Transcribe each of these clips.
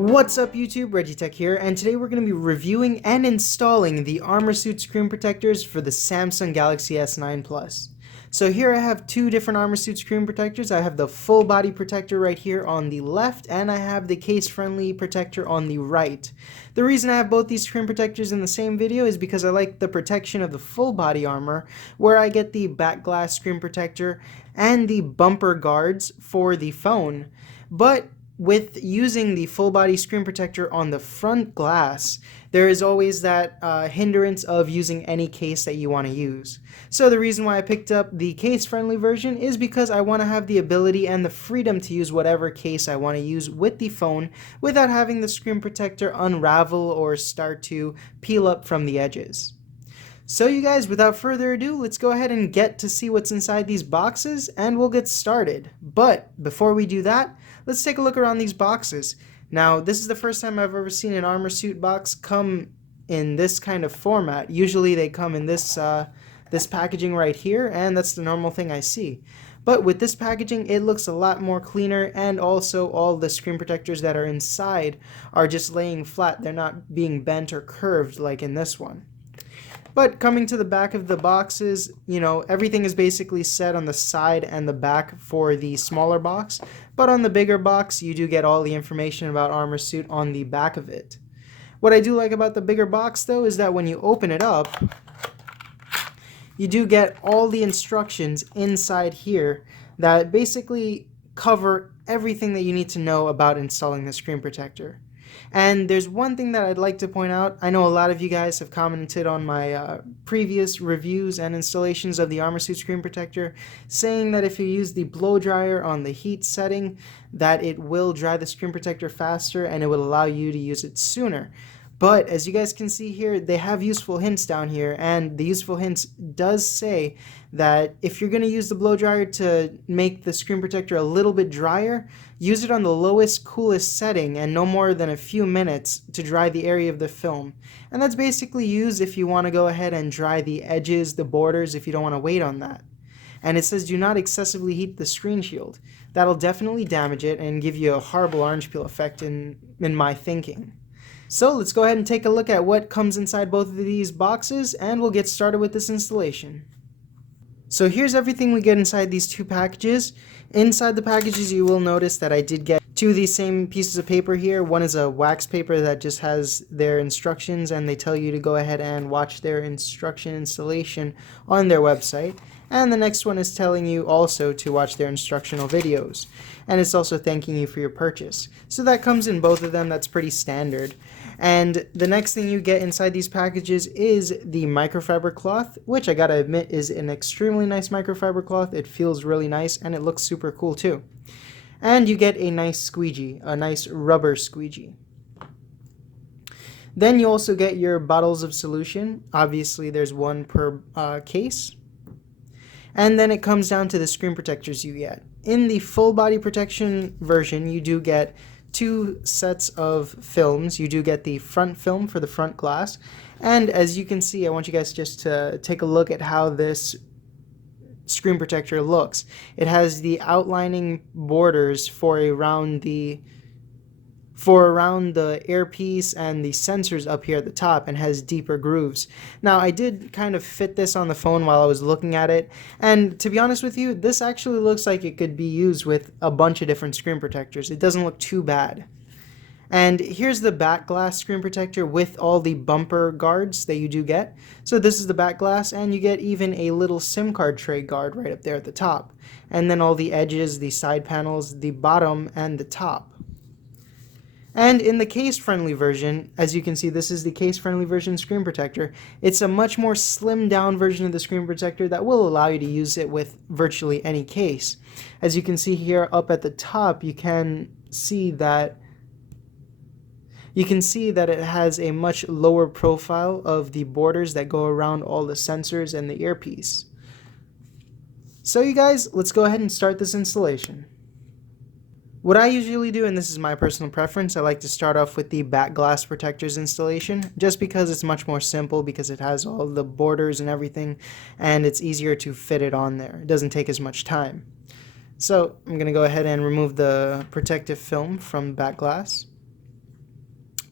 What's up YouTube, ReggieTech here, and today we're going to be reviewing and installing the ArmorSuit screen protectors for the Samsung Galaxy S9 Plus. So here I have two different ArmorSuit screen protectors. I have the full body protector right here on the left, and I have the case-friendly protector on the right. The reason I have both these screen protectors in the same video is because I like the protection of the full body armor, where I get the back glass screen protector and the bumper guards for the phone. But with using the full body screen protector on the front glass, there is always that hindrance of using any case that you want to use. So the reason why I picked up the case-friendly version is because I want to have the ability and the freedom to use whatever case I want to use with the phone without having the screen protector unravel or start to peel up from the edges. So you guys, without further ado, let's go ahead and get to see what's inside these boxes and we'll get started. But before we do that, let's take a look around these boxes. Now, this is the first time I've ever seen an ArmorSuit box come in this kind of format. Usually they come in this packaging right here, and that's the normal thing I see. But with this packaging, it looks a lot more cleaner, and also all the screen protectors that are inside are just laying flat. They're not being bent or curved like in this one. But coming to the back of the boxes, everything is basically set on the side and the back for the smaller box. But on the bigger box, you do get all the information about ArmorSuit on the back of it. What I do like about the bigger box, though, is that when you open it up, you do get all the instructions inside here that basically cover everything that you need to know about installing the screen protector. And there's one thing that I'd like to point out. I know a lot of you guys have commented on my previous reviews and installations of the ArmorSuit screen protector, saying that if you use the blow dryer on the heat setting, that it will dry the screen protector faster and it will allow you to use it sooner. But as you guys can see here, they have useful hints down here, and the useful hints does say that if you're going to use the blow dryer to make the screen protector a little bit drier, use it on the lowest, coolest setting and no more than a few minutes to dry the area of the film. And that's basically used if you want to go ahead and dry the edges, the borders, if you don't want to wait on that. And it says do not excessively heat the screen shield. That'll definitely damage it and give you a horrible orange peel effect in my thinking. So let's go ahead and take a look at what comes inside both of these boxes, and we'll get started with this installation. So here's everything we get inside these two packages. Inside the packages, you will notice that I did get two of these same pieces of paper here. One is a wax paper that just has their instructions, and they tell you to go ahead and watch their instruction installation on their website. And the next one is telling you also to watch their instructional videos. And it's also thanking you for your purchase. So that comes in both of them. That's pretty standard. And the next thing you get inside these packages is the microfiber cloth, which I gotta admit is an extremely nice microfiber cloth. It feels really nice and it looks super cool too. And you get a nice squeegee, a nice rubber squeegee. Then you also get your bottles of solution. Obviously there's one per case. And then it comes down to the screen protectors you get. In the full body protection version, you do get two sets of films. You do get the front film for the front glass. And as you can see, I want you guys just to take a look at how this screen protector looks. It has the outlining borders for around the earpiece and the sensors up here at the top, and has deeper grooves. Now I did kind of fit this on the phone while I was looking at it, and to be honest with you, this actually looks like it could be used with a bunch of different screen protectors. It doesn't look too bad. And here's the back glass screen protector with all the bumper guards that you do get. So this is the back glass, and you get even a little SIM card tray guard right up there at the top. And then all the edges, the side panels, the bottom, and the top. And in the case-friendly version, as you can see, this is the case-friendly version screen protector. It's a much more slimmed down version of the screen protector that will allow you to use it with virtually any case. As you can see here up at the top, you can see that it has a much lower profile of the borders that go around all the sensors and the earpiece. So you guys, let's go ahead and start this installation. What I usually do, and this is my personal preference, I like to start off with the back glass protectors installation, just because it's much more simple, because it has all the borders and everything, and it's easier to fit it on there. It doesn't take as much time. So I'm going to go ahead and remove the protective film from back glass.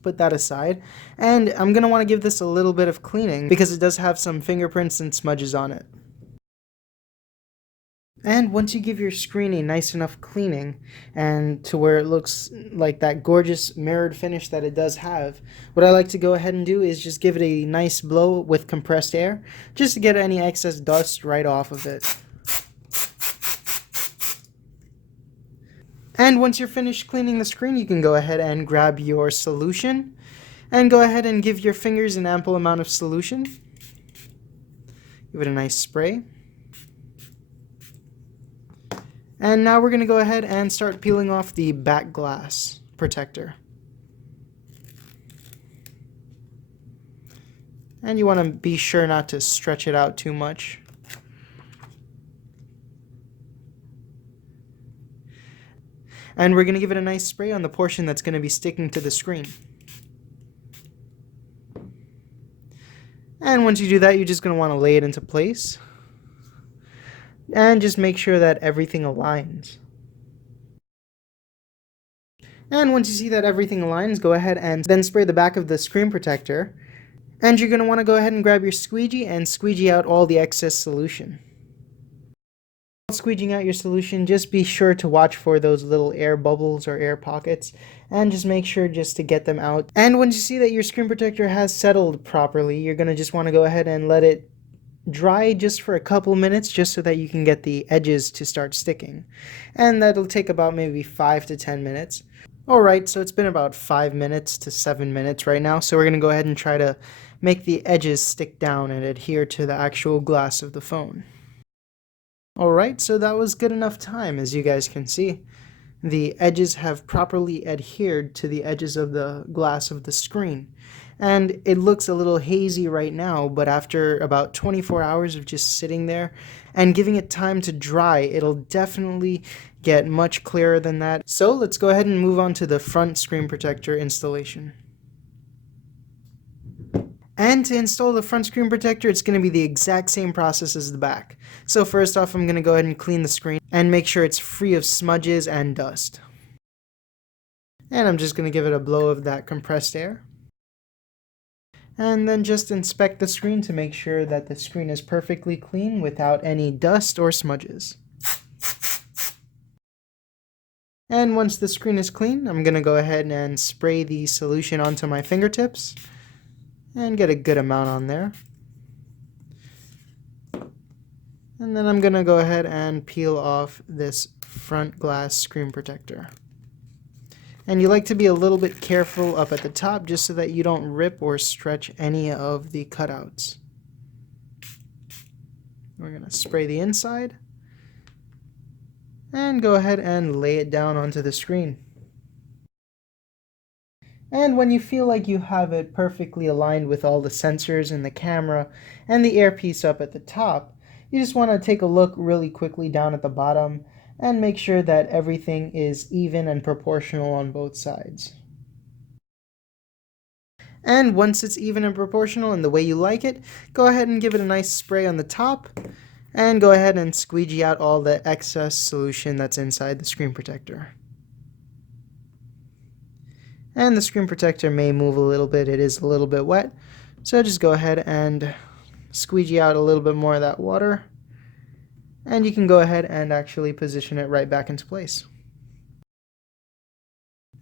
put that aside. And I'm going to want to give this a little bit of cleaning because it does have some fingerprints and smudges on it. And once you give your screen a nice enough cleaning and to where it looks like that gorgeous mirrored finish that it does have, what I like to go ahead and do is just give it a nice blow with compressed air just to get any excess dust right off of it. And once you're finished cleaning the screen, you can go ahead and grab your solution and go ahead and give your fingers an ample amount of solution. Give it a nice spray. And now we're going to go ahead and start peeling off the back glass protector. And you want to be sure not to stretch it out too much. And we're going to give it a nice spray on the portion that's going to be sticking to the screen. And once you do that, you're just going to want to lay it into place. And just make sure that everything aligns. And once you see that everything aligns, go ahead and then spray the back of the screen protector. And you're going to want to go ahead and grab your squeegee and squeegee out all the excess solution. While squeegeeing out your solution, just be sure to watch for those little air bubbles or air pockets, and just make sure just to get them out. And once you see that your screen protector has settled properly, you're going to just want to go ahead and let it dry just for a couple minutes just so that you can get the edges to start sticking. And that'll take about maybe 5 to 10 minutes. Alright, so it's been about 5 minutes to 7 minutes right now, so we're going to go ahead and try to make the edges stick down and adhere to the actual glass of the phone. Alright, so that was good enough time, as you guys can see. The edges have properly adhered to the edges of the glass of the screen. And it looks a little hazy right now, but after about 24 hours of just sitting there and giving it time to dry, it'll definitely get much clearer than that. So let's go ahead and move on to the front screen protector installation. And to install the front screen protector, it's going to be the exact same process as the back. So first off, I'm going to go ahead and clean the screen and make sure it's free of smudges and dust. And I'm just going to give it a blow of that compressed air. And then just inspect the screen to make sure that the screen is perfectly clean without any dust or smudges. And once the screen is clean, I'm going to go ahead and spray the solution onto my fingertips and get a good amount on there. And then I'm going to go ahead and peel off this front glass screen protector. And you like to be a little bit careful up at the top just so that you don't rip or stretch any of the cutouts. We're going to spray the inside and go ahead and lay it down onto the screen. And when you feel like you have it perfectly aligned with all the sensors and the camera and the earpiece up at the top, you just want to take a look really quickly down at the bottom and make sure that everything is even and proportional on both sides. And once it's even and proportional in the way you like it, go ahead and give it a nice spray on the top and go ahead and squeegee out all the excess solution that's inside the screen protector. And the screen protector may move a little bit, it is a little bit wet, so just go ahead and squeegee out a little bit more of that water. And you can go ahead and actually position it right back into place.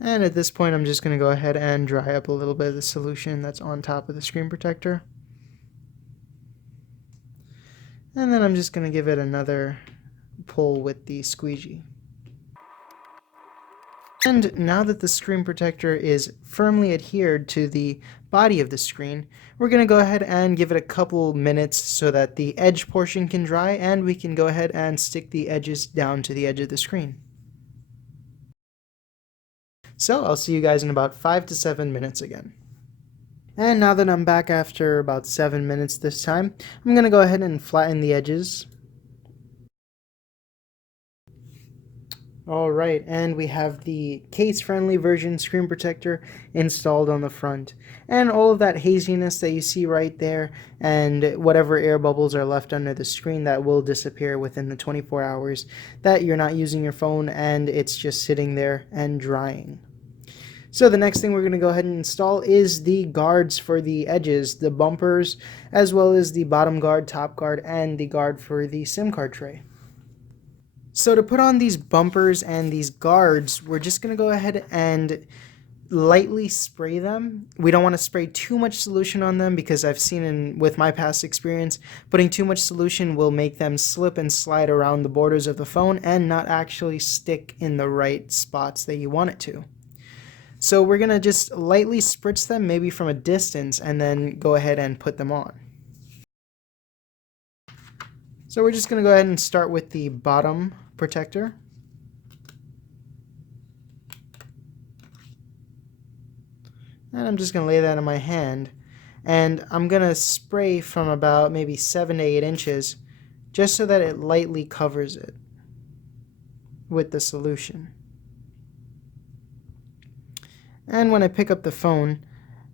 And at this point, I'm just going to go ahead and dry up a little bit of the solution that's on top of the screen protector. And then I'm just going to give it another pull with the squeegee. And now that the screen protector is firmly adhered to the body of the screen, we're going to go ahead and give it a couple minutes so that the edge portion can dry, and we can go ahead and stick the edges down to the edge of the screen. So I'll see you guys in about 5 to 7 minutes again. And now that I'm back after about 7 minutes this time, I'm going to go ahead and flatten the edges. Alright, and we have the case-friendly version screen protector installed on the front. And all of that haziness that you see right there, and whatever air bubbles are left under the screen, that will disappear within the 24 hours that you're not using your phone and it's just sitting there and drying. So the next thing we're going to go ahead and install is the guards for the edges, the bumpers, as well as the bottom guard, top guard, and the guard for the SIM card tray. So to put on these bumpers and these guards, we're just going to go ahead and lightly spray them. We don't want to spray too much solution on them because I've seen with my past experience, putting too much solution will make them slip and slide around the borders of the phone and not actually stick in the right spots that you want it to. So we're going to just lightly spritz them, maybe from a distance, and then go ahead and put them on. So we're just going to go ahead and start with the bottom protector. And I'm just going to lay that in my hand. And I'm going to spray from about maybe 7 to 8 inches just so that it lightly covers it with the solution. And when I pick up the phone,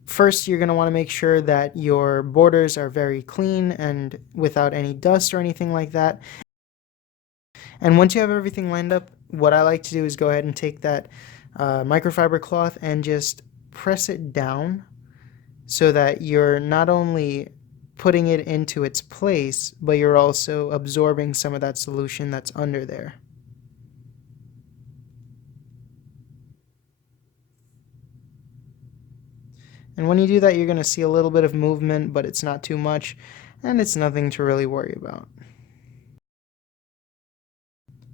first you're going to want to make sure that your borders are very clean and without any dust or anything like that. And once you have everything lined up, what I like to do is go ahead and take that microfiber cloth and just press it down so that you're not only putting it into its place, but you're also absorbing some of that solution that's under there. And when you do that, you're going to see a little bit of movement, but it's not too much, and it's nothing to really worry about.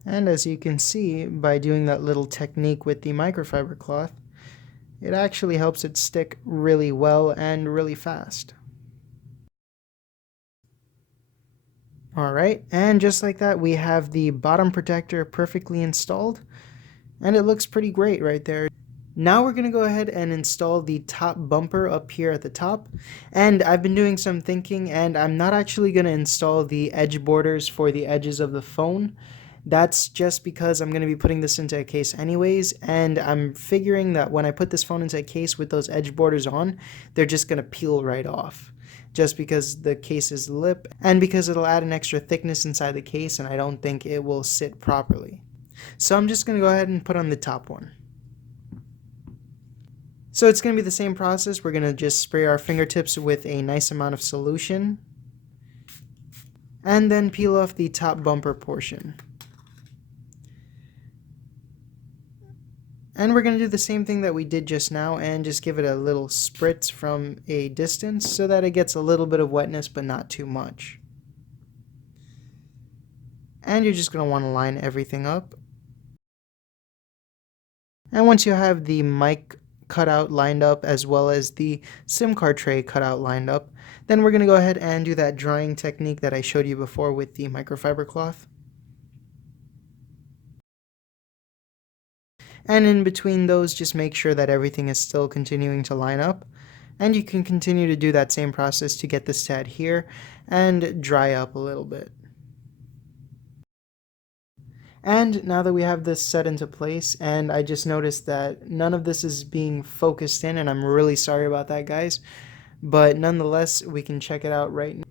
And as you can see, by doing that little technique with the microfiber cloth, it actually helps it stick really well and really fast. Alright, and just like that, we have the bottom protector perfectly installed, and it looks pretty great right there. Now we're going to go ahead and install the top bumper up here at the top, and I've been doing some thinking, and I'm not actually going to install the edge borders for the edges of the phone. That's just because I'm going to be putting this into a case anyways, and I'm figuring that when I put this phone into a case with those edge borders on, they're just going to peel right off. Just because the case is lip, and because it'll add an extra thickness inside the case, and I don't think it will sit properly. So I'm just going to go ahead and put on the top one. So it's going to be the same process. We're going to just spray our fingertips with a nice amount of solution, and then peel off the top bumper portion. And we're going to do the same thing that we did just now and just give it a little spritz from a distance so that it gets a little bit of wetness but not too much. And you're just going to want to line everything up. And once you have the mic cutout lined up as well as the SIM card tray cutout lined up, then we're going to go ahead and do that drying technique that I showed you before with the microfiber cloth. And in between those, just make sure that everything is still continuing to line up. And you can continue to do that same process to get this to adhere and dry up a little bit. And now that we have this set into place, and I just noticed that none of this is being focused in, and I'm really sorry about that, guys. But nonetheless, we can check it out right now.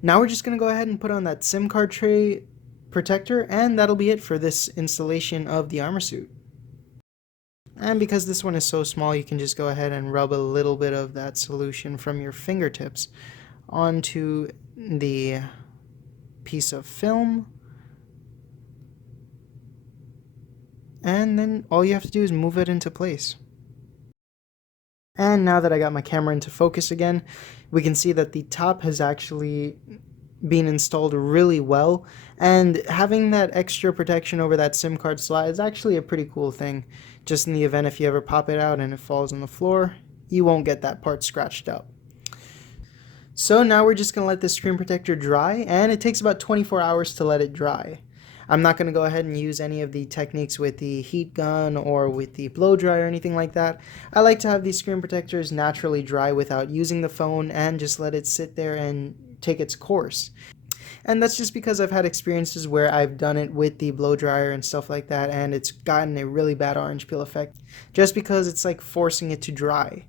Now we're just going to go ahead and put on that SIM card tray protector, and that'll be it for this installation of the ArmorSuit. And because this one is so small, you can just go ahead and rub a little bit of that solution from your fingertips onto the piece of film. And then all you have to do is move it into place. And now that I got my camera into focus again, we can see that the top has actually been installed really well, and having that extra protection over that SIM card slot is actually a pretty cool thing. Just in the event if you ever pop it out and it falls on the floor, you won't get that part scratched up. So now we're just going to let this screen protector dry, and it takes about 24 hours to let it dry. I'm not going to go ahead and use any of the techniques with the heat gun or with the blow dry or anything like that. I like to have these screen protectors naturally dry without using the phone and just let it sit there and take its course. And that's just because I've had experiences where I've done it with the blow dryer and stuff like that, and it's gotten a really bad orange peel effect just because it's like forcing it to dry.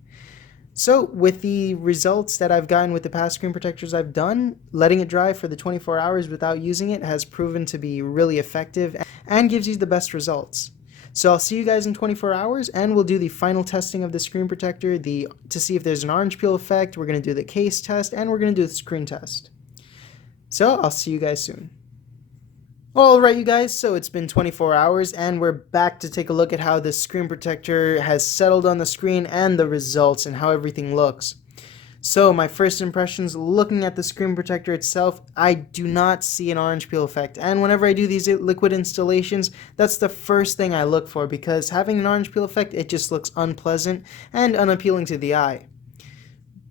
So with the results that I've gotten with the past screen protectors I've done, letting it dry for the 24 hours without using it has proven to be really effective and gives you the best results. So I'll see you guys in 24 hours, and we'll do the final testing of the screen protector to see if there's an orange peel effect. We're going to do the case test, and we're going to do the screen test. So I'll see you guys soon. Alright you guys, so it's been 24 hours and we're back to take a look at how this screen protector has settled on the screen and the results and how everything looks. So my first impressions looking at the screen protector itself, I do not see an orange peel effect, and whenever I do these liquid installations, that's the first thing I look for, because having an orange peel effect, it just looks unpleasant and unappealing to the eye.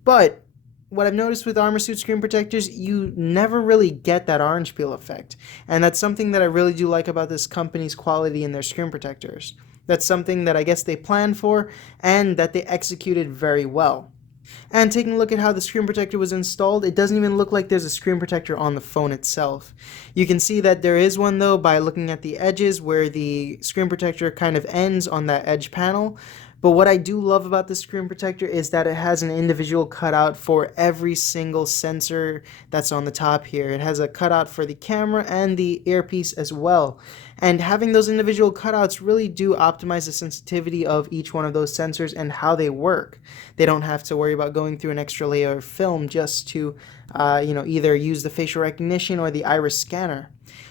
But what I've noticed with ArmorSuit screen protectors, you never really get that orange peel effect. And that's something that I really do like about this company's quality in their screen protectors. That's something that I guess they planned for and that they executed very well. And taking a look at how the screen protector was installed, it doesn't even look like there's a screen protector on the phone itself. You can see that there is one though by looking at the edges where the screen protector kind of ends on that edge panel. But what I do love about this screen protector is that it has an individual cutout for every single sensor that's on the top here. It has a cutout for the camera and the earpiece as well. And having those individual cutouts really do optimize the sensitivity of each one of those sensors and how they work. They don't have to worry about going through an extra layer of film just to either use the facial recognition or the iris scanner.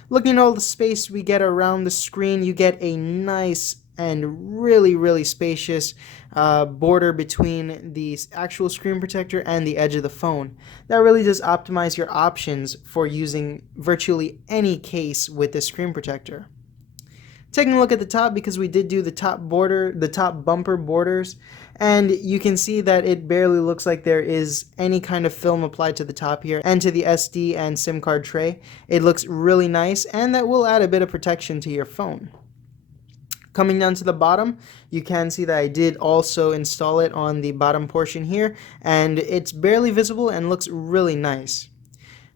Looking at all the space we get around the screen, you get a nice and really spacious border between the actual screen protector and the edge of the phone. That really does optimize your options for using virtually any case with this screen protector. Taking a look at the top, because we did do the top bumper borders, and you can see that it barely looks like there is any kind of film applied to the top here and to the SD and SIM card tray. It looks really nice, and that will add a bit of protection to your phone. Coming down to the bottom, you can see that I did also install it on the bottom portion here, and it's barely visible and looks really nice.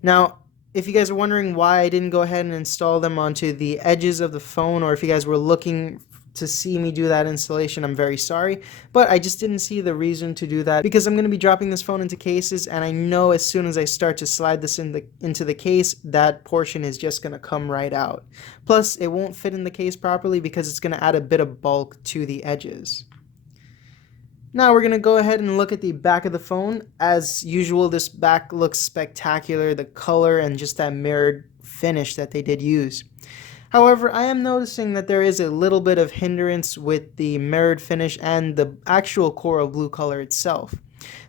Now, if you guys are wondering why I didn't go ahead and install them onto the edges of the phone, or if you guys were looking to see me do that installation, I'm very sorry, but I just didn't see the reason to do that, because I'm going to be dropping this phone into cases, and I know as soon as I start to slide this into the case, that portion is just going to come right out. Plus, it won't fit in the case properly because it's going to add a bit of bulk to the edges. Now we're going to go ahead and look at the back of the phone. As usual, this back looks spectacular, the color and just that mirrored finish that they did use. However, I am noticing that there is a little bit of hindrance with the mirrored finish and the actual coral blue color itself.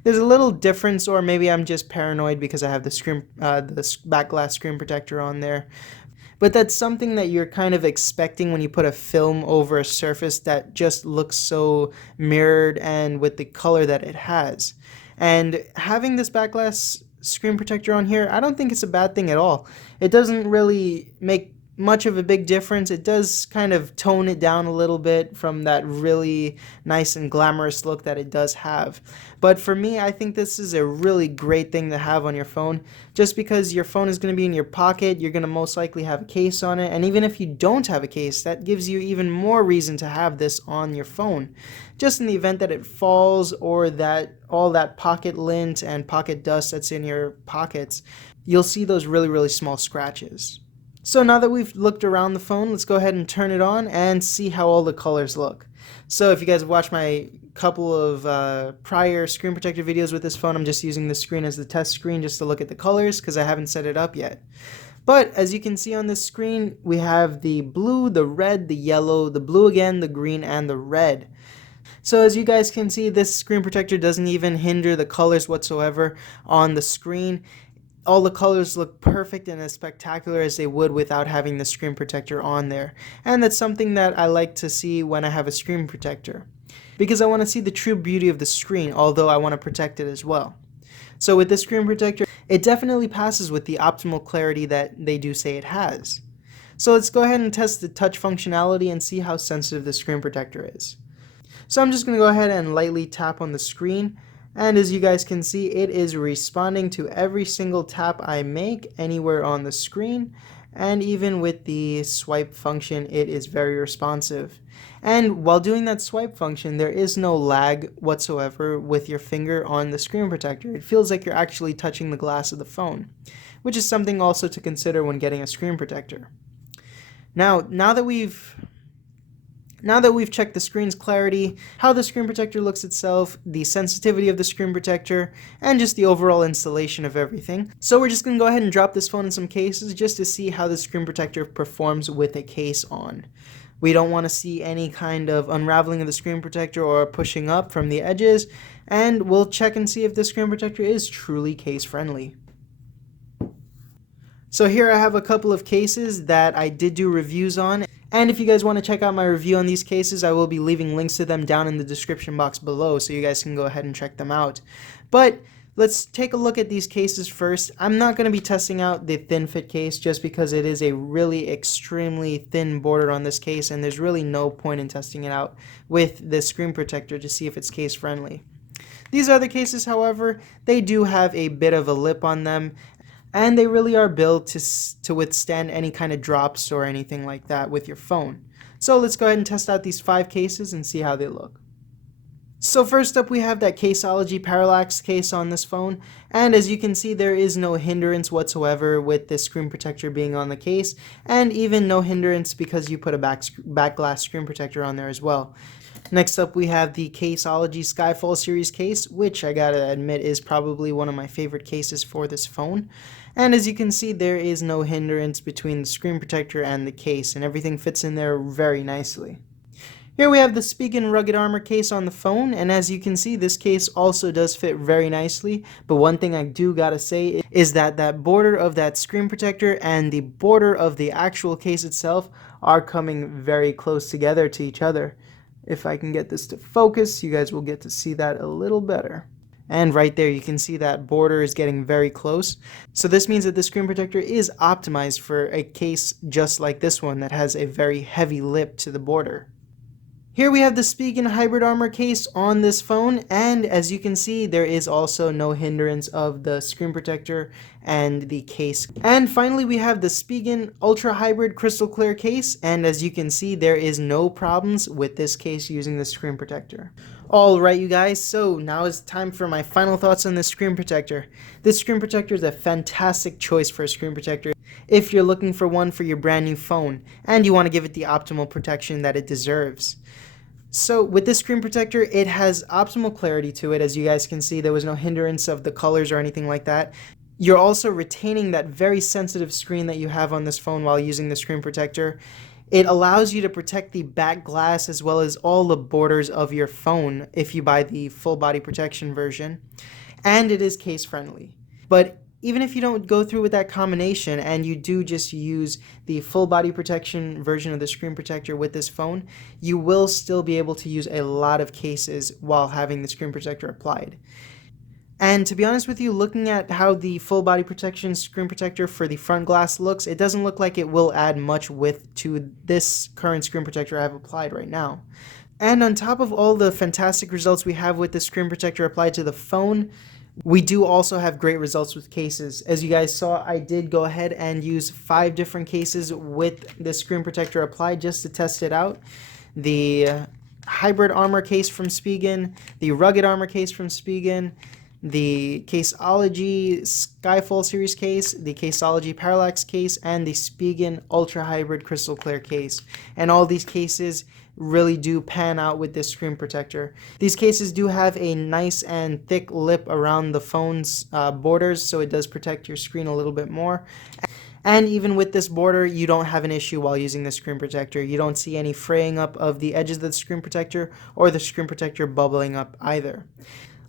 There's a little difference, or maybe I'm just paranoid because I have the back glass screen protector on there. But that's something that you're kind of expecting when you put a film over a surface that just looks so mirrored and with the color that it has. And having this back glass screen protector on here, I don't think it's a bad thing at all. It doesn't really make much of a big difference. It does kind of tone it down a little bit from that really nice and glamorous look that it does have. But for me, I think this is a really great thing to have on your phone, just because your phone is going to be in your pocket, you're going to most likely have a case on it, and even if you don't have a case, that gives you even more reason to have this on your phone. Just in the event that it falls, or that all that pocket lint and pocket dust that's in your pockets, you'll see those really small scratches. So now that we've looked around the phone, let's go ahead and turn it on and see how all the colors look. So if you guys have watched my couple of prior screen protector videos with this phone, I'm just using this screen as the test screen just to look at the colors because I haven't set it up yet. But as you can see on this screen, we have the blue, the red, the yellow, the blue again, the green, and the red. So as you guys can see, this screen protector doesn't even hinder the colors whatsoever on the screen. All the colors look perfect and as spectacular as they would without having the screen protector on there. And that's something that I like to see when I have a screen protector, because I want to see the true beauty of the screen, although I want to protect it as well. So with this screen protector, it definitely passes with the optimal clarity that they do say it has. So let's go ahead and test the touch functionality and see how sensitive the screen protector is. So I'm just going to go ahead and lightly tap on the screen. And as you guys can see, it is responding to every single tap I make anywhere on the screen, and even with the swipe function, it is very responsive. And while doing that swipe function, there is no lag whatsoever with your finger on the screen protector. It feels like you're actually touching the glass of the phone, which is something also to consider when getting a screen protector. Now that we've Now that we've checked the screen's clarity, how the screen protector looks itself, the sensitivity of the screen protector, and just the overall installation of everything, so we're just going to go ahead and drop this phone in some cases just to see how the screen protector performs with a case on. We don't want to see any kind of unraveling of the screen protector or pushing up from the edges, and we'll check and see if the screen protector is truly case friendly. So here I have a couple of cases that I did do reviews on, and if you guys want to check out my review on these cases, I will be leaving links to them down in the description box below, so you guys can go ahead and check them out. But let's take a look at these cases first. I'm not going to be testing out the thin fit case just because it is a really extremely thin border on this case, and there's really no point in testing it out with the screen protector to see if it's case friendly. These other cases, however, they do have a bit of a lip on them, and they really are built to withstand any kind of drops or anything like that with your phone. So let's go ahead and test out these 5 cases and see how they look. So first up we have that Caseology Parallax case on this phone, and as you can see there is no hindrance whatsoever with the screen protector being on the case, and even no hindrance because you put a back glass screen protector on there as well. Next up we have the Caseology Skyfall series case, which I gotta admit is probably one of my favorite cases for this phone. And as you can see, there is no hindrance between the screen protector and the case, and everything fits in there very nicely. Here we have the Spigen Rugged Armor case on the phone, and as you can see, this case also does fit very nicely, but one thing I do gotta say is that that border of that screen protector and the border of the actual case itself are coming very close together to each other. If I can get this to focus, you guys will get to see that a little better. And right there, you can see that border is getting very close. So this means that the screen protector is optimized for a case just like this one that has a very heavy lip to the border. Here we have the Spigen Hybrid Armor case on this phone, and as you can see, there is also no hindrance of the screen protector and the case. And finally, we have the Spigen Ultra Hybrid Crystal Clear case, and as you can see, there is no problems with this case using the screen protector. Alright you guys, so now is time for my final thoughts on this screen protector. This screen protector is a fantastic choice for a screen protector if you're looking for one for your brand new phone, and you want to give it the optimal protection that it deserves. So with this screen protector, it has optimal clarity to it. As you guys can see, there was no hindrance of the colors or anything like that. You're also retaining that very sensitive screen that you have on this phone while using the screen protector. It allows you to protect the back glass as well as all the borders of your phone if you buy the full body protection version. And it is case friendly. But even if you don't go through with that combination and you do just use the full body protection version of the screen protector with this phone, you will still be able to use a lot of cases while having the screen protector applied. And to be honest with you, looking at how the full body protection screen protector for the front glass looks, it doesn't look like it will add much width to this current screen protector I have applied right now. And on top of all the fantastic results we have with the screen protector applied to the phone, we do also have great results with cases. As you guys saw, I did go ahead and use 5 different cases with the screen protector applied just to test it out. The Hybrid Armor case from Spigen, the Rugged Armor case from Spigen, the Caseology Skyfall series case, the Caseology Parallax case, and the Spigen Ultra Hybrid Crystal Clear case. And all these cases really do pan out with this screen protector. These cases do have a nice and thick lip around the phone's borders, so it does protect your screen a little bit more. And even with this border, you don't have an issue while using the screen protector. You don't see any fraying up of the edges of the screen protector or the screen protector bubbling up either.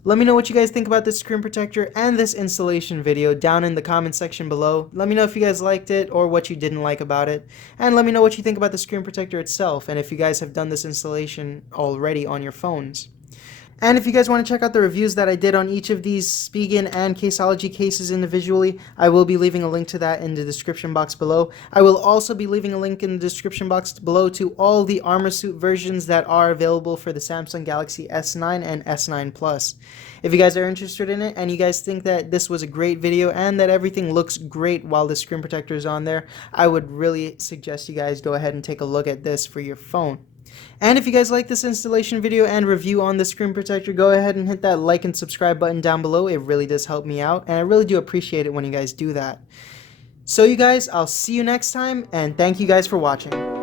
Let me know what you guys think about this screen protector and this installation video down in the comment section below. Let me know if you guys liked it or what you didn't like about it. And let me know what you think about the screen protector itself and if you guys have done this installation already on your phones. And if you guys want to check out the reviews that I did on each of these Spigen and Caseology cases individually, I will be leaving a link to that in the description box below. I will also be leaving a link in the description box below to all the ArmorSuit versions that are available for the Samsung Galaxy S9 and S9 Plus. If you guys are interested in it and you guys think that this was a great video and that everything looks great while the screen protector is on there, I would really suggest you guys go ahead and take a look at this for your phone. And if you guys like this installation video and review on the screen protector, go ahead and hit that like and subscribe button down below. It really does help me out, and I really do appreciate it when you guys do that. So you guys, I'll see you next time, and thank you guys for watching.